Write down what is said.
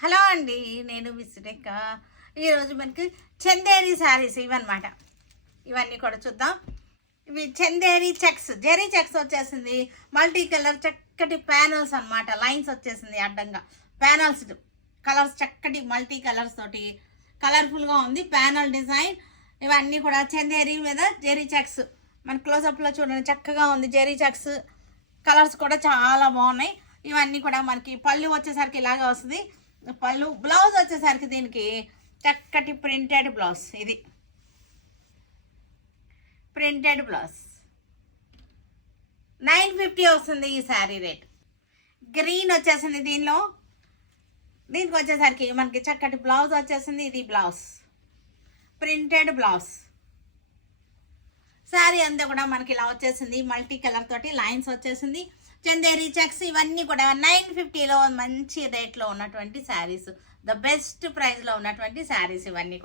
Hello అండి, నేను mistake. ఈరోజు మనకి చందేరి శారీస్ ఇవన్నమాట. ఇవన్నీ కూడా చూద్దాం. ఇవి చందేరి చెక్స్, జెరీ చెక్స్ వచ్చేసింది. మల్టీ కలర్ చక్కటి ప్యానల్స్ అన్నమాట. లైన్స్ వచ్చేసింది అడ్డంగా. ప్యానల్స్ కలర్స్ చక్కటి మల్టీ కలర్స్ తోటి కలర్ఫుల్గా ఉంది ప్యానల్ డిజైన్. ఇవన్నీ కూడా చందేరి మీద జెరీ చెక్స్. మన క్లోజప్లో చూడండి, చక్కగా ఉంది జెరీ చెక్స్. కలర్స్ కూడా చాలా బాగున్నాయి. ఇవన్నీ కూడా మనకి పళ్ళు వచ్చేసరికి ఇలాగే వస్తుంది. పళ్ళు బ్లౌజ్ వచ్చేసరికి దీనికి చక్కటి ప్రింటెడ్ బ్లౌజ్. ఇది ప్రింటెడ్ బ్లౌజ్ 950 వస్తుంది ఈ శారీ రేట్. గ్రీన్ వచ్చేసింది దీనికి వచ్చేసరికి మనకి చక్కటి బ్లౌజ్ వచ్చేసింది. ఇది బ్లౌజ్, ప్రింటెడ్ బ్లౌజ్. శారీ అంతా కూడా మనకి ఇలా వచ్చేసింది. మల్టీ కలర్ తోటి లైన్స్ వచ్చేసింది. చందేరి చెక్స్ ఇవన్నీ కూడా 950లో మంచి రేట్లో ఉన్నటువంటి శారీస్, ద బెస్ట్ ప్రైస్లో ఉన్నటువంటి శారీస్ ఇవన్నీ.